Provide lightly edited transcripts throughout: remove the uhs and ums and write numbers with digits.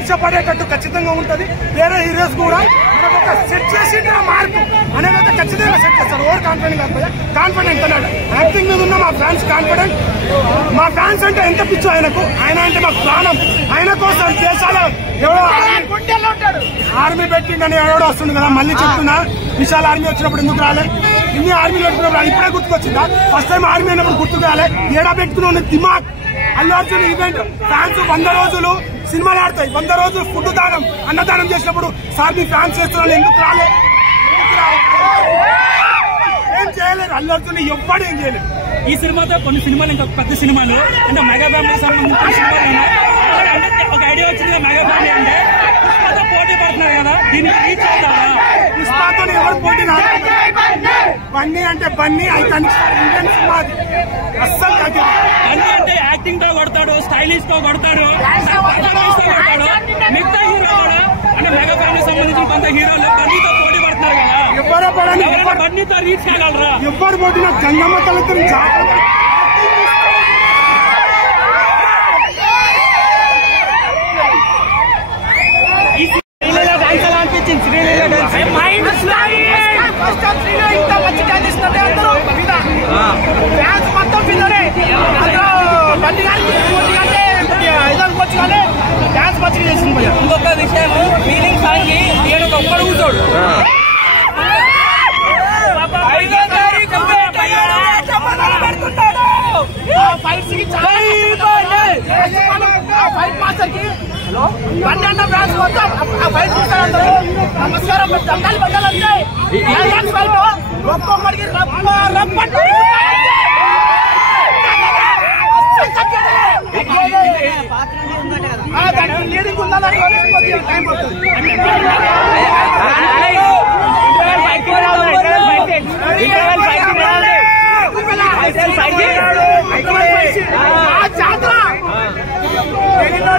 ఈర్చపడేటట్టు ఖచ్చితంగా ఉంటది. వేరే హీరోస్ కూడా మనకు ఒక సెట్ చేసి మార్పు అనేది ఖచ్చితంగా సెట్ చేస్తారు. ఓవర్ కాన్ఫిడెంట్ కాకపోతే కాన్ఫిడెంట్ అన్నాడు. యాక్టింగ్ మీద ఉన్న మా ఫ్యాన్స్ కాన్ఫిడెంట్. మా ఫ్యాన్స్ అంటే ఎంత పిచ్చో ఆయనకు. ఆయన అంటే మాకు ప్రాణం. ఆయన కోసం దేశాలు ఎవడో ఆర్మీ పెట్టిందని ఎవడో వస్తుంది కదా. మళ్ళీ చెప్తున్నా, విశాల్ ఆర్మీ వచ్చినప్పుడు ఎందుకు రాలే? ఇన్ని ఆర్మీలు వచ్చినప్పుడు ఇప్పుడే గుర్తుకొచ్చిందా? ఫస్ట్ టైం ఆర్మీ అయినప్పుడు గుర్తుకు రాలే. ఏడా పెట్టుకున్న దిమాగ్. అల్లు అర్జున్ ఈవెంట్ ఫ్యాన్స్ 100 రోజులు సినిమాలు ఆడతాయి. 100 రోజులు ఫుడ్ దానం అన్నదానం చేసినప్పుడు సార్ మీ ఫ్యాన్స్ చేస్తున్నారు ఎందుకు రాలే? ఏం చేయలేరు. అల్లు అర్జున్ ఎవ్వడు ఏం చేయలేదు. ఈ సినిమాతో కొన్ని సినిమాలు ఇంకా పెద్ద సినిమాలు అంటే మెగా ఫ్యామిలీ సంబంధించిన సినిమాలు ఉన్నాయి. ఒక ఐడియా వచ్చింది మెగా ఫ్యామిలీ అంటే పుష్పతో పోటీ పడుతున్నారు కదా, దీనికి రీచ్ అవుతారా? పుష్పతో ఎవరు పోటీ? బన్నీ అంటే బన్నీ ఐకానిక్ ఇండియన్ సినిమా. అస్సలు బన్నీ అంటే యాక్టింగ్ తో కొడతాడు, స్టైలిష్ తో కొడతాడు, పర్ఫార్మెన్స్ తో కొడతాడు. మిగతా హీరో కూడా అంటే మెగా ఫ్యామిలీ సంబంధించిన కొంత హీరోలు బన్నీతో పోటీ పడుతున్నారు కదా, బన్నీతో రీచ్ కాగలరా? ఎవరు పోటీ? గంగమ్మ తల్లితో ఇంకొక విషయం, ఫీలింగ్ సాంగ్ కి నేను ఒక్కడు కూర్చోడు. నమస్కారం. ఒక్కొక్కడికి లీడింగ్ ఉందని టైం పడుతుంది.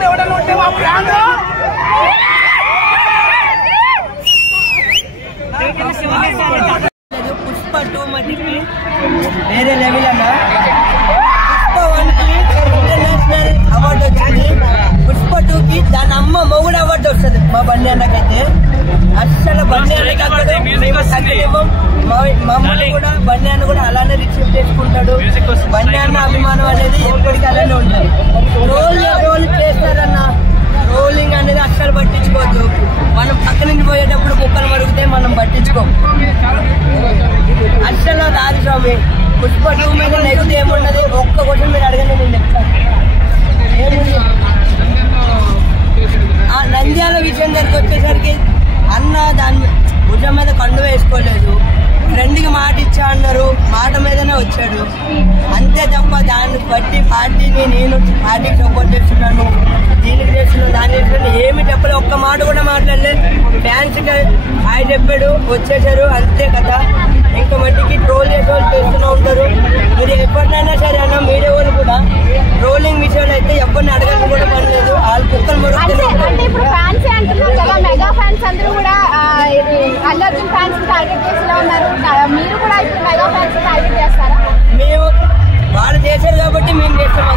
ఎవడన్నా ఉంటే మా ప్రాంతం పుష్ప 2 మధ్యకి వేరే లెవెల్ అన్న. పుష్ప 1కి ఇంటర్నేషనల్ అవార్డు వచ్చింది. పుష్ప 2కి దాని అమ్మ మొగుడు అవార్డు వస్తుంది మా బండి అన్నకైతే. అస్సలు బండి అన్నకి మమ్మల్ని కూడా బండి అన్న కూడా అలానే రిసీవ్ చేసుకుంటాడు. బండి అన్న అభిమానం అనేది ఎప్పటికీ అలానే ఉంటుంది. రోల్ చేస్తారన్న. రోలింగ్ అనేది అస్సలు పట్టించుకోవద్దు. మనం పక్క నుంచి పోయేటప్పుడు కుక్కలు మరుగుతే మనం పట్టించుకోం. అస్సలు కాదు స్వామి. పుష్ప 2 మీద నెగిటివ్ ఏమున్నది? ఒక్క క్వశ్చన్ మీరు అడగండి, నేను చెప్తాను. ఏముంది? ఆ నంద్యాల విషయం దగ్గరికి వచ్చేసరికి అన్న దాని భుజం మీద కండు వేసుకోలేదు. ఫ్రెండ్కి మాట ఇచ్చా అన్నారు, మాట మీదనే వచ్చాడు. అంతే తప్ప దాన్ని బట్టి పార్టీని నేను పార్టీకి సపోర్ట్ చేస్తున్నాను, దీనికి చేస్తున్నాను, దాన్ని చేస్తున్నాను ఏమి చెప్పలేదు. ఒక్క మాట కూడా మాట్లాడలేదు. ఫ్యాన్స్కి ఆయన చెప్పాడు, వచ్చేసారు, అంతే కదా. ఇంకా మట్టికి ట్రోల్ చేసే వాళ్ళు చేస్తూనే ఉంటారు. మీరు ఎప్పటినైనా సరే అన్న మీడియా వాళ్ళు కూడా ట్రోలింగ్ విషయంలో అయితే ఎవరిని అడగాలని కూడా పనిలేదు. వాళ్ళు కుక్కలు మరుగుతూనే ఉంటారు. ఇప్పుడు ఫ్యాన్స్ అంటున్నారు కదా, మెగా ఫ్యాన్స్ అందరూ కూడా అల్లు అర్జున్ ఫ్యాన్స్ టార్గెట్ చేస్తూ ఉన్నారు. మీరు కూడా ఇప్పుడు మెగా ఫ్యాన్స్ టార్గెట్ చేస్తారా? మేము వాళ్ళు చేశారు కాబట్టి మేము చేస్తాం.